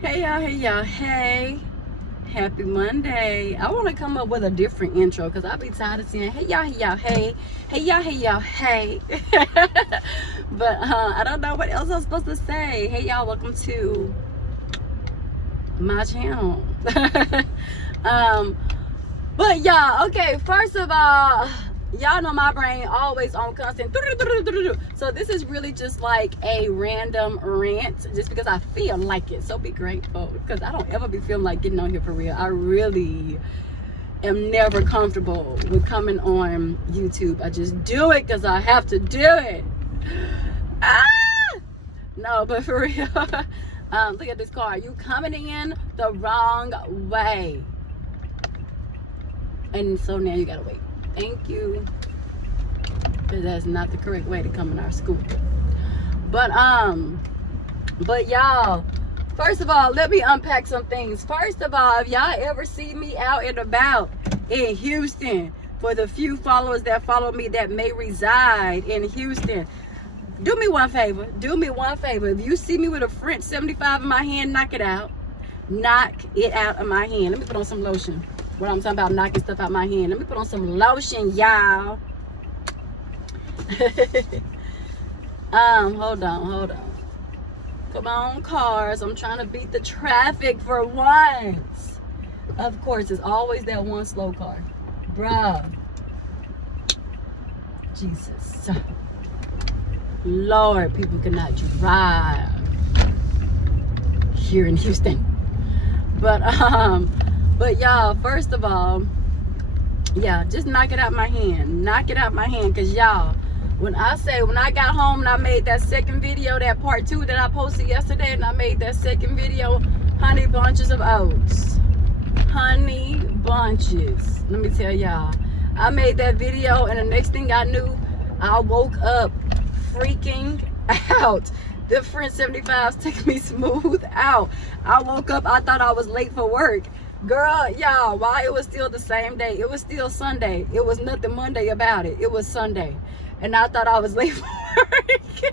Hey y'all, hey. Happy Monday. I want to come up with a different intro because I be tired of saying, hey y'all, hey. Hey y'all, hey. But I don't know what else I'm supposed to say. Hey y'all, welcome to my channel. But y'all, okay, first of all, y'all know my brain always on constant. So this is really just like a random rant just because I feel like it. So be grateful because I don't ever be feeling like getting on here for real. I really am never comfortable with coming on YouTube. I just do it because I have to do it. No, but for real. Look at this car. You coming in the wrong way. And so now you gotta wait. Thank you. Because that's not the correct way to come in our school. But y'all, first of all, let me unpack some things. First of all, if y'all ever see me out and about in Houston, for the few followers that follow me that may reside in Houston, do me one favor. Do me one favor. If you see me with a French 75 in my hand, knock it out. Knock it out of my hand. Let me put on some lotion. What I'm talking about knocking stuff out my hand. Let me put on some lotion, y'all. Hold on. Come on, cars. I'm trying to beat the traffic for once. Of course, it's always that one slow car. Bruh. Jesus. Lord, people cannot drive here in Houston. But y'all, first of all, yeah, just knock it out my hand. Knock it out my hand, because y'all, when I got home and I made that second video, that part 2 that I posted yesterday, and I made that second video, honey bunches of oats. Honey bunches. Let me tell y'all, I made that video, and the next thing I knew, I woke up freaking out. The French 75s took me smooth out. I woke up, I thought I was late for work. Girl, y'all, why it was still the same day. It was still Sunday. It was nothing Monday about it. It was Sunday. And I thought I was late for work.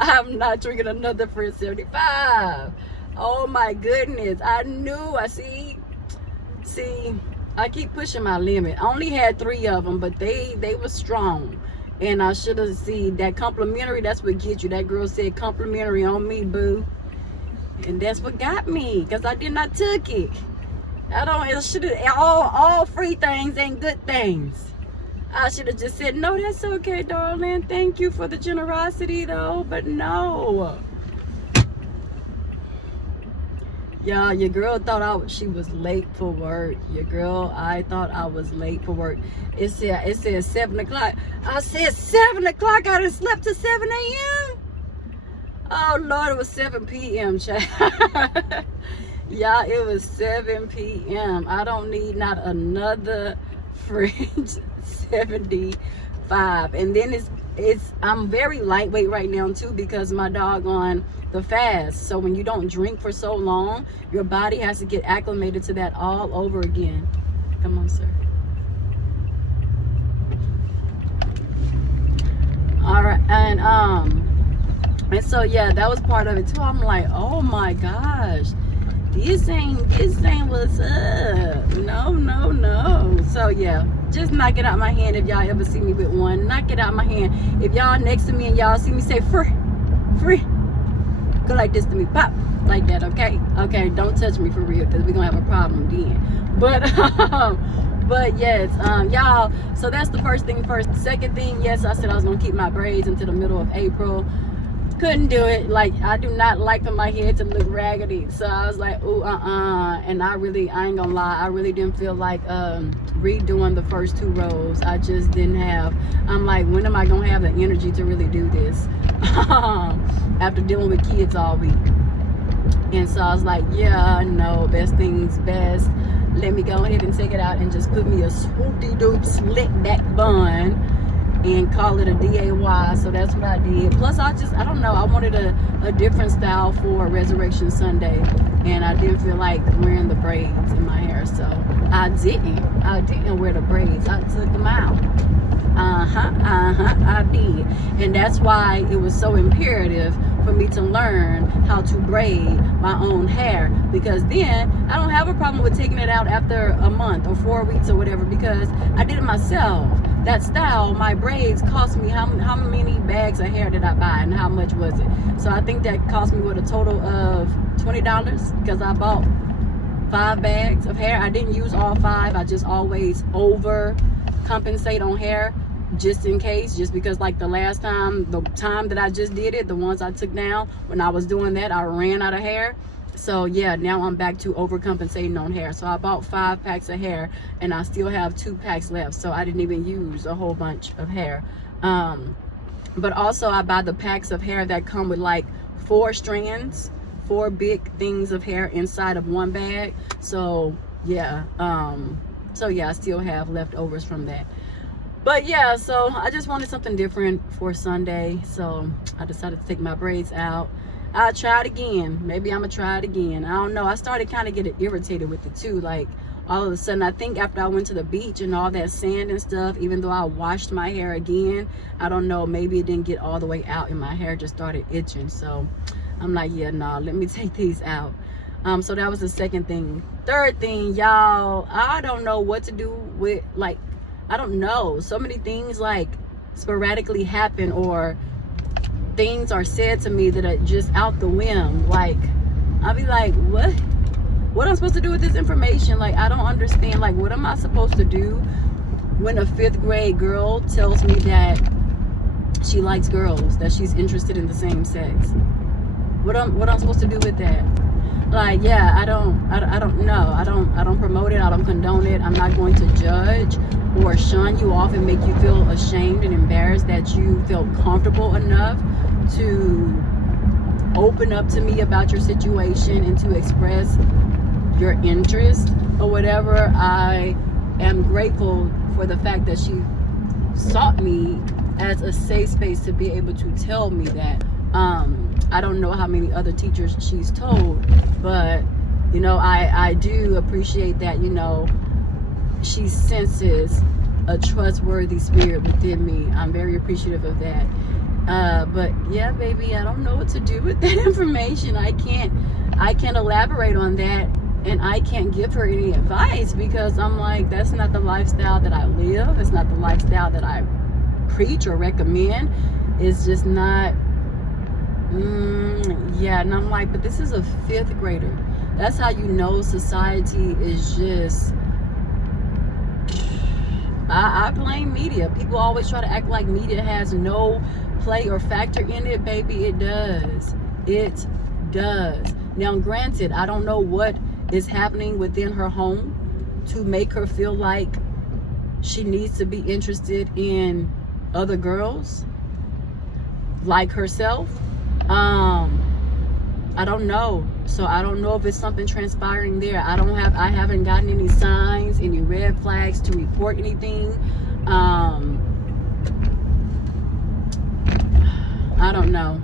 I'm not drinking another French 75. Oh my goodness. I knew. See, I keep pushing my limit. I only had 3 of them, but they were strong. And I should have seen that complimentary. That's what gets you. That girl said complimentary on me, boo. And that's what got me, because I did not took it. All free things ain't good things. I should have just said, no, that's okay, darling. Thank you for the generosity, though, but no. Y'all, your girl thought she was late for work. I thought I was late for work. It said 7 o'clock. I said 7 o'clock. I done slept till 7 a.m. Oh, Lord, it was 7 p.m., child. Y'all, it was 7 p.m. I don't need not another French 75. And then I'm very lightweight right now, too, because my dog on the fast. So when you don't drink for so long, your body has to get acclimated to that all over again. Come on, sir. All right, and so yeah, that was part of it too. I'm like, oh my gosh, this ain't what's up. No. So yeah, just knock it out my hand. If y'all ever see me with one, knock it out my hand. If y'all next to me and y'all see me say free, go like this to me, pop, like that, okay? Okay, don't touch me for real, because we're gonna have a problem then. But yes, y'all, so that's the first thing first. The second thing, yes, I said I was gonna keep my braids until the middle of April. Couldn't do it. Like, I do not like for my head to look raggedy. So I was like, ooh, and I ain't gonna lie, I really didn't feel like redoing the first 2 rows. I just didn't have. I'm like, when am I gonna have the energy to really do this? After dealing with kids all week. And so I was like, yeah, no, best things best. Let me go ahead and take it out and just put me a swoop-de-doop slick back bun and call it a DAY. So that's what I did. Plus, I don't know, I wanted a different style for Resurrection Sunday, and I didn't feel like wearing the braids in my hair, so I didn't wear the braids. I took them out. I did. And that's why it was so imperative for me to learn how to braid my own hair, because then I don't have a problem with taking it out after a month or 4 weeks or whatever, because I did it myself. That style, my braids cost me, how many bags of hair did I buy and how much was it? So I think that cost me a total of $20, because I bought 5 bags of hair. I didn't use all 5. I just always over compensate on hair just in case, just because like the time that I just did it, the ones I took down, when I was doing that, I ran out of hair. So yeah, now I'm back to overcompensating on hair. So I bought 5 packs of hair and I still have 2 packs left. So I didn't even use a whole bunch of hair. But also I buy the packs of hair that come with like 4 strands, 4 big things of hair inside of 1 bag. So yeah, I still have leftovers from that. But yeah, so I just wanted something different for Sunday. So I decided to take my braids out. I'll try it again. Maybe I'm gonna try it again. I don't know. I started kind of getting irritated with it too. Like all of a sudden, I think after I went to the beach and all that sand and stuff, even though I washed my hair again, I don't know, maybe it didn't get all the way out and my hair just started itching. So I'm like, yeah, no, let me take these out. So that was the second thing. Third thing, y'all, I don't know what to do with, like, I don't know. So many things like sporadically happen, or things are said to me that are just out the whim. Like, I'll be like, what am I supposed to do with this information? Like, I don't understand. Like, what am I supposed to do when a 5th grade girl tells me that she likes girls, that she's interested in the same sex? What I'm supposed to do with that? Like, yeah, I don't know. I don't promote it. I don't condone it. I'm not going to judge or shun you off and make you feel ashamed and embarrassed that you felt comfortable enough to open up to me about your situation and to express your interest or whatever. I am grateful for the fact that she sought me as a safe space to be able to tell me that. I don't know how many other teachers she's told, but you know, I do appreciate that, you know, she senses a trustworthy spirit within me. I'm very appreciative of that. But yeah, baby, I don't know what to do with that information. I can't elaborate on that, and I can't give her any advice, because I'm like, that's not the lifestyle that I live. It's not the lifestyle that I preach or recommend. It's just not. Yeah, and I'm like, but this is a 5th grader. That's how you know society is just. I blame media. People always try to act like media has no play or factor in it. Baby, it does. It does. Now, granted, I don't know what is happening within her home to make her feel like she needs to be interested in other girls like herself. I don't know. So I don't know if it's something transpiring there. I haven't gotten any signs, any red flags to report anything. I don't know.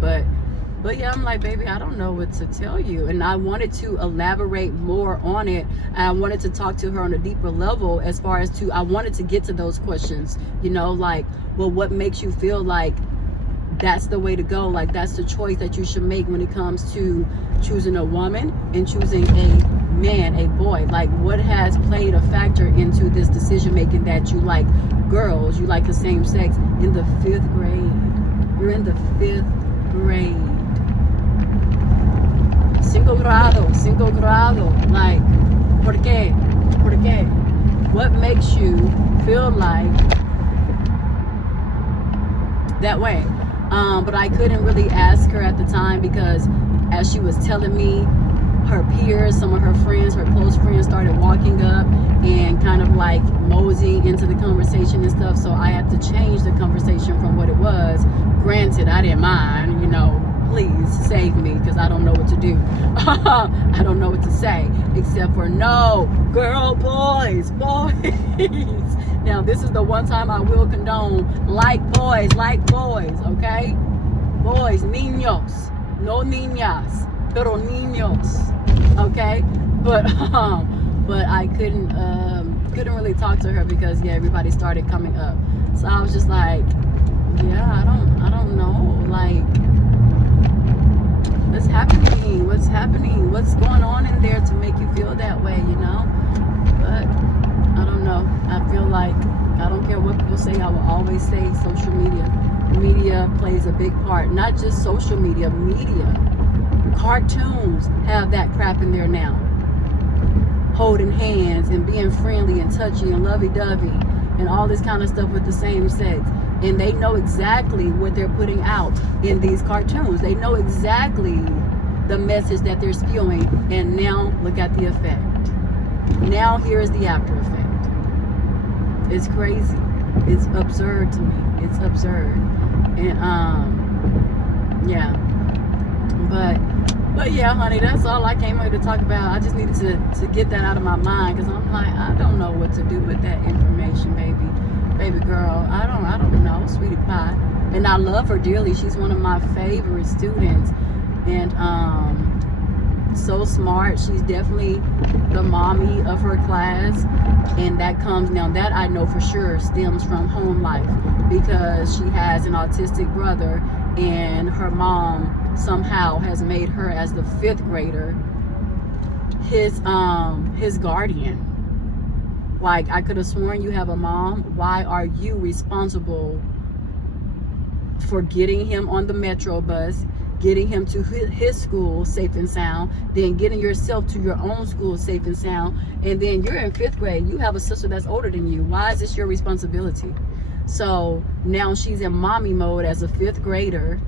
But yeah, I'm like, baby, I don't know what to tell you. And I wanted to elaborate more on it. I wanted to talk to her on a deeper level, as far as I wanted to get to those questions, you know, like, well, what makes you feel like that's the way to go? Like, that's the choice that you should make when it comes to choosing a woman and choosing a man, a boy. Like, what has played a factor into this decision making that you like girls, you like the same sex in the 5th grade? You're in the 5th grade. 5 grado. Like, ¿por qué? What makes you feel like that way? But I couldn't really ask her at the time, because as she was telling me, her peers, some of her friends, her close friends, started walking up and kind of like moseying into the conversation and stuff. So I had to change the conversation from what it was. Granted, I didn't mind, you know, please save me, because I don't know what to do. I don't know what to say, except for no, girl, boys. Now, this is the one time I will condone like boys, okay? Boys, niños, no niñas, pero niños, okay? But I couldn't really talk to her, because yeah, everybody started coming up. So I was just like, yeah, I don't know, like, What's happening? What's happening? What's going on in there to make you feel that way, you know? But I don't know. I feel like, I don't care what people say, I will always say social media. Media plays a big part. Not just social media, media. Cartoons have that crap in there now. Holding hands and being friendly and touchy and lovey-dovey and all this kind of stuff with the same sex. And they know exactly what they're putting out in these cartoons. They know exactly the message that they're spewing. And now look at the effect. Now here is the after effect. It's crazy. It's absurd to me. It's absurd. And yeah. But yeah, honey, that's all I came here to talk about. I just needed to get that out of my mind, because I'm like, I don't know what to do with that information, baby girl. I don't know, sweetie pie. And I love her dearly. She's one of my favorite students, and so smart. She's definitely the mommy of her class, and that comes, now that I know for sure stems from home life, because she has an autistic brother, and her mom somehow has made her, as the 5th grader, his guardian. Like, I could have sworn you have a mom. Why are you responsible for getting him on the metro bus, getting him to his school safe and sound, then getting yourself to your own school safe and sound, and then you're in 5th grade, you have a sister that's older than you. Why is this your responsibility? So now she's in mommy mode as a 5th grader,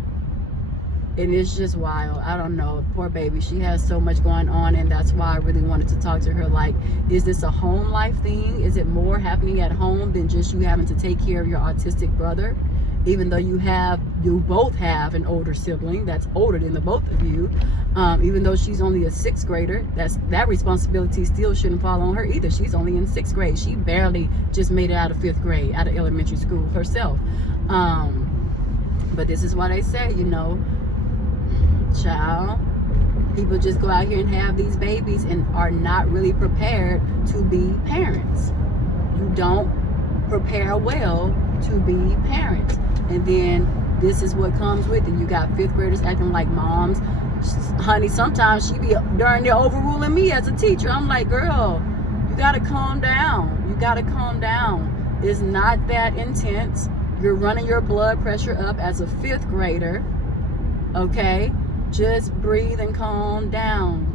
and it's just wild. I don't know, poor baby. She has so much going on, and that's why I really wanted to talk to her. Like, is this a home life thing? Is it more happening at home than just you having to take care of your autistic brother? Even though you both have an older sibling that's older than the both of you, even though she's only a 6th grader, that responsibility still shouldn't fall on her either. She's only in 6th grade. She barely just made it out of 5th grade, out of elementary school herself. But this is why they say, you know, child, people just go out here and have these babies and are not really prepared to be parents. You don't prepare well to be parents, and then this is what comes with it. You got 5th graders acting like moms. Honey, sometimes she be darn near overruling me as a teacher. I'm like, girl, you gotta calm down. You gotta calm down. It's not that intense. You're running your blood pressure up as a 5th grader, okay? Just breathe and calm down,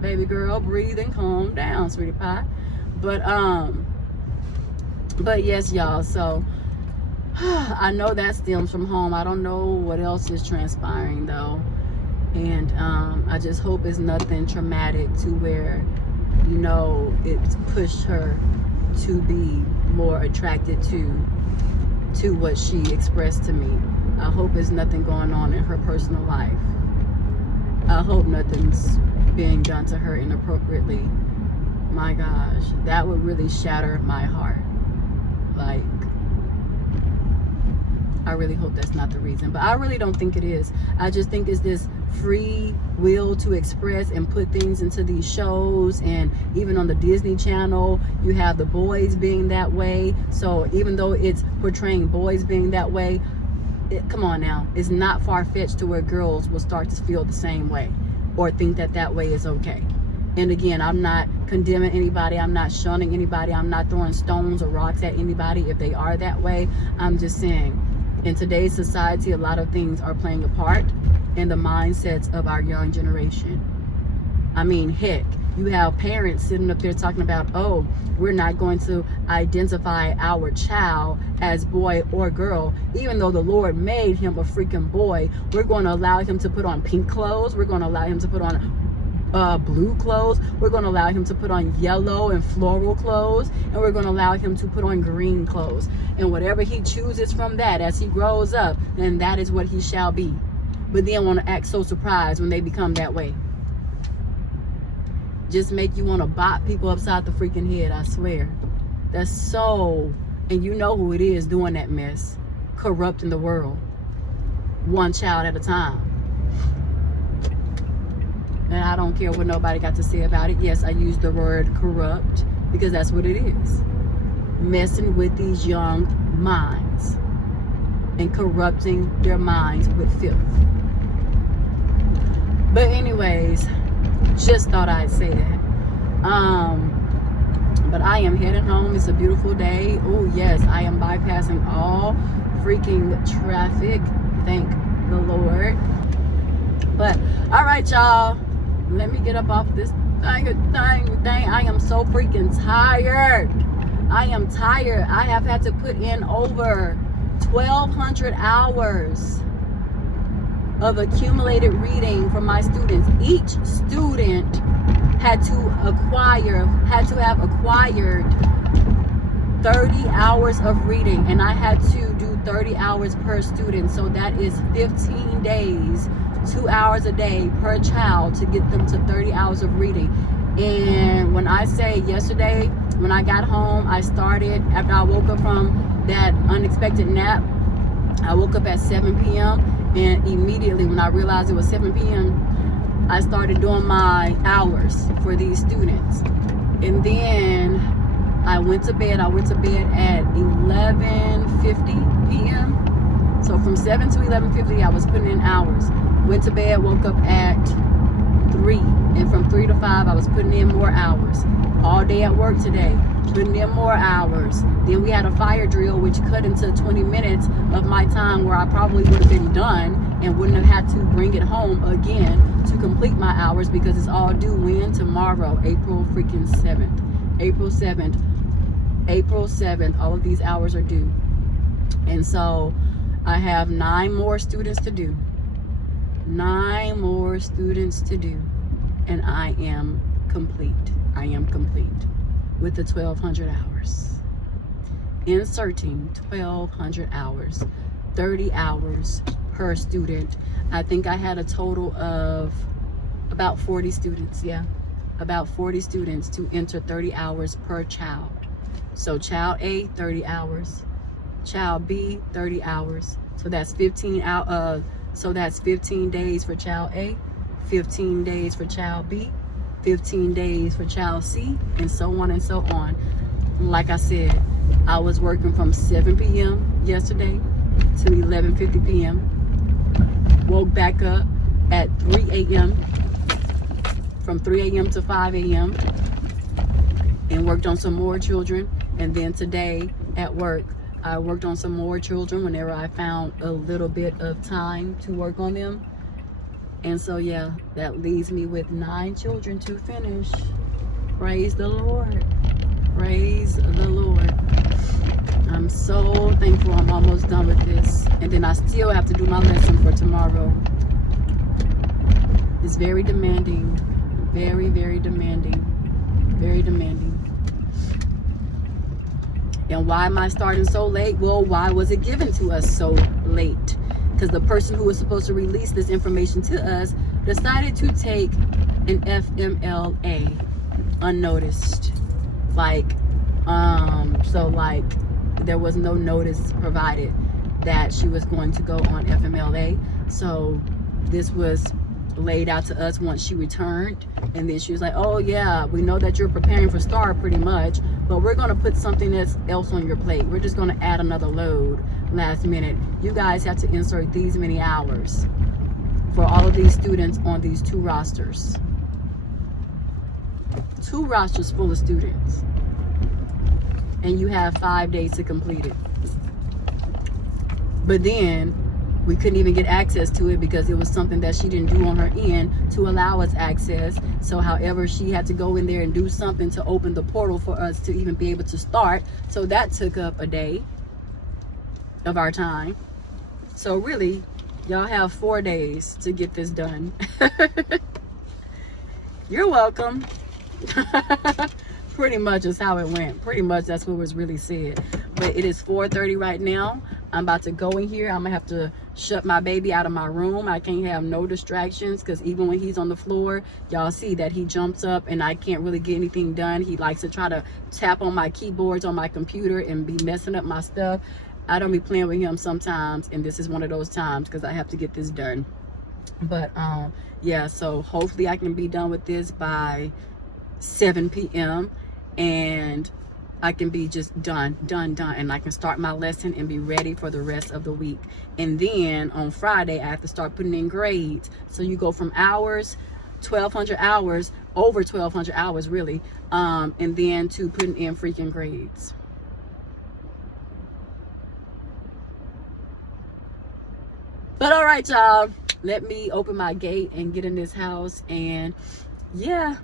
baby girl. Breathe and calm down, sweetie pie. But yes, y'all, so I know that stems from home. I don't know what else is transpiring though, and I just hope it's nothing traumatic to where, you know, it's pushed her to be more attracted to what she expressed to me. I hope it's nothing going on in her personal life. I hope nothing's being done to her inappropriately. My gosh, that would really shatter my heart. Like, I really hope that's not the reason, but I really don't think it is. I just think it's this free will to express and put things into these shows, and even on the Disney Channel, you have the boys being that way. So even though it's portraying boys being that way, come on now, it's not far-fetched to where girls will start to feel the same way or think that that way is okay. And again, I'm not condemning anybody, I'm not shunning anybody, I'm not throwing stones or rocks at anybody if they are that way. I'm just saying, in today's society, a lot of things are playing a part in the mindsets of our young generation. I mean, heck, you have parents sitting up there talking about, oh, we're not going to identify our child as boy or girl, even though the Lord made him a freaking boy. We're going to allow him to put on pink clothes. We're going to allow him to put on blue clothes. We're going to allow him to put on yellow and floral clothes, and we're going to allow him to put on green clothes. And whatever he chooses from that as he grows up, then that is what he shall be. But then want to act so surprised when they become that way. Just make you want to bop people upside the freaking head, I swear. That's so, and you know who it is doing that mess, corrupting the world, one child at a time. And I don't care what nobody got to say about it. Yes, I use the word corrupt because that's what it is. Messing with these young minds and corrupting their minds with filth. But anyways, just thought I'd say that. But I am heading home. It's a beautiful day. Oh yes, I am bypassing all freaking traffic. Thank the Lord. But all right, y'all, let me get up off this thing. I am so freaking tired. I am tired. I have had to put in over 1,200 hours of accumulated reading for my students. Each student had to have acquired 30 hours of reading, and I had to do 30 hours per student. So that is 15 days, 2 hours a day per child to get them to 30 hours of reading. And when I say yesterday, when I got home, I started, after I woke up from that unexpected nap, I woke up at 7 p.m. and immediately when I realized it was 7 p.m., I started doing my hours for these students. And then I went to bed. I went to bed at 11:50 p.m. So from 7 to 11:50, I was putting in hours. Went to bed, woke up at 3. And from 3 to 5, I was putting in more hours. All day at work today, putting in more hours. Then we had a fire drill, which cut into 20 minutes of my time where I probably would have been done and wouldn't have had to bring it home again to complete my hours, because it's all due when? Tomorrow, April freaking 7th. April 7th. April 7th, all of these hours are due. And so I have 9 more students to do. 9 more students to do. And I am complete. I am complete with the 1,200 hours. Inserting 1,200 hours, 30 hours per student. I think I had a total of about 40 students. Yeah, about 40 students to enter 30 hours per child. So child A, 30 hours. Child B, 30 hours. So that's 15 out. So that's 15 days for child A, 15 days for child B, 15 days for child C, and so on and so on. Like I said, I was working from 7 p.m. yesterday to 11:50 p.m. Woke back up at 3 a.m. from 3 a.m. to 5 a.m. and worked on some more children. And then today at work, I worked on some more children whenever I found a little bit of time to work on them. And so yeah, that leaves me with 9 children to finish. Praise the Lord. Praise the Lord. I'm so thankful I'm almost done with this. And then I still have to do my lesson for tomorrow. It's very demanding. Very, very demanding. Very demanding. And why am I starting so late? Well, why was it given to us so late? Because the person who was supposed to release this information to us decided to take an FMLA unnoticed. So there was no notice provided that she was going to go on FMLA. So this was laid out to us once she returned, and then she was like, oh yeah, we know that you're preparing for STAR pretty much, but we're going to put something else on your plate. We're just going to add another load last minute. You guys have to insert these many hours for all of these students on these 2 rosters. 2 rosters full of students, and you have 5 days to complete it. But then we couldn't even get access to it because it was something that she didn't do on her end to allow us access. So however, she had to go in there and do something to open the portal for us to even be able to start. So that took up a day of our time. So really, y'all have 4 days to get this done. You're welcome. Pretty much is how it went. Pretty much that's what was really said. But it is 4:30 right now. I'm about to go in here. I'm gonna have to shut my baby out of my room. I can't have no distractions, because even when he's on the floor, y'all see that he jumps up and I can't really get anything done. He likes to try to tap on my keyboards on my computer and be messing up my stuff. I don't be playing with him sometimes, and this is one of those times because I have to get this done. But yeah, so hopefully I can be done with this by 7 p.m. and I can be just done, and I can start my lesson and be ready for the rest of the week. And then on Friday, I have to start putting in grades. So you go from hours, 1,200 hours, over 1,200 hours really, and then to putting in freaking grades. But all right, y'all, let me open my gate and get in this house. And yeah,